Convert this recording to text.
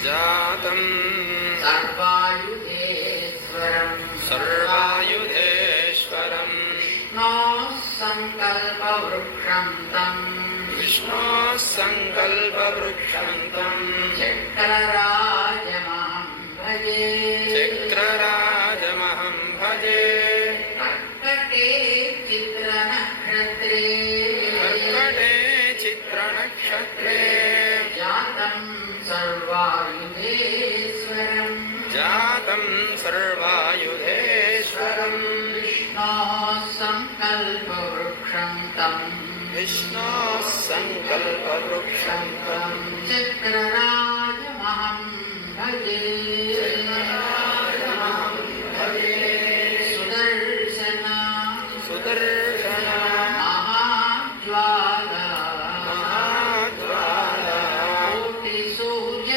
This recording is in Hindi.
जातं सर्वायुधेश्वरम्। सर्वायुधेश्वरम्। विष्णोः सङ्कल्पवृक्षं तम्। विष्णोः सङ्कल्पवृक्षन्तम् चक्रराजमहं भजे चक्रराजमहं भजे कर्कटे चित्रनक्षत्रे। कर्कटे चित्रनक्षत्रे। सर्वायुधेश्वरम्। जातं सर्वायुधेश्वरम्। विष्णोः सङ्कल्पवृक्षं तम्। विष्णोः सङ्कल्पवृक्षन्तम् चक्रराजमहं भजे। सुदर्शन सुदर्शन